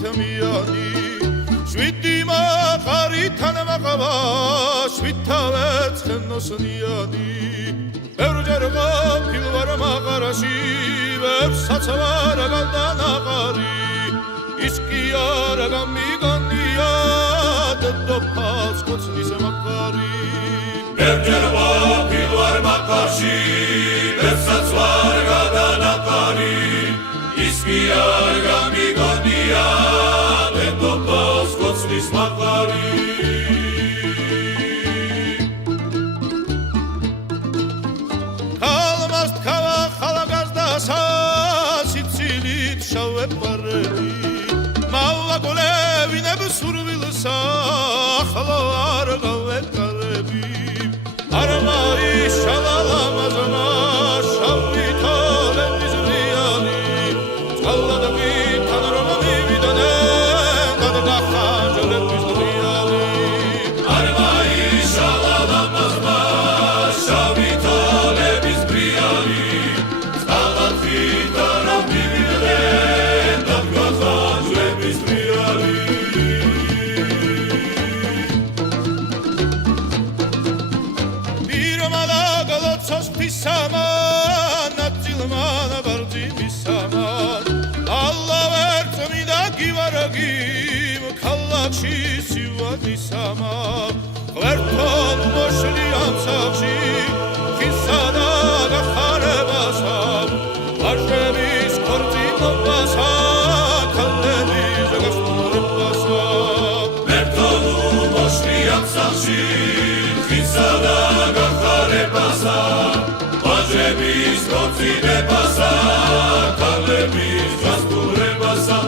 მიანი შვიდი მაღარიდან მაღავა შვიდთავე ცხენოსნიანი ბევრჯერ ყოფილ ვარ მაღარაში ვერსაც ვარ გადანაყარი ის კი არა გამიგონია დედოფალს კოცნის მაღარი ბევრჯერ ყოფილ ვარ მაღარაში ვერსაც ვარ გადანაყარი ის კი არ გამიგონია დედოფალს კოცნის მაღარი ქალმას თქვა ხალაგაზდასა სიცილით შავე პარები მავაგოლევინებ სურვილსა ახლა არ გავეკარები არ მაიშალა ლამაზმა შავი თოლების რიანი წყალად გითან რომ მივიდანე გადაგახანჯლების რიანი არ მაიშალა ლამაზმა შავი თოლების რიანი წყალად გითან რომ მივიდანე გადაგახანჯლების რიანი Saman atılman barcimi saman Allah vertmi da givaragim kallakshi sivani saman verton moshli amsakshi kisada gakhare basam arjemis korti basa kallemis gastur basa verton moshli amsakshi kisada gakhare basa Ajebis, kocine pasa, kalebis, jasture pasa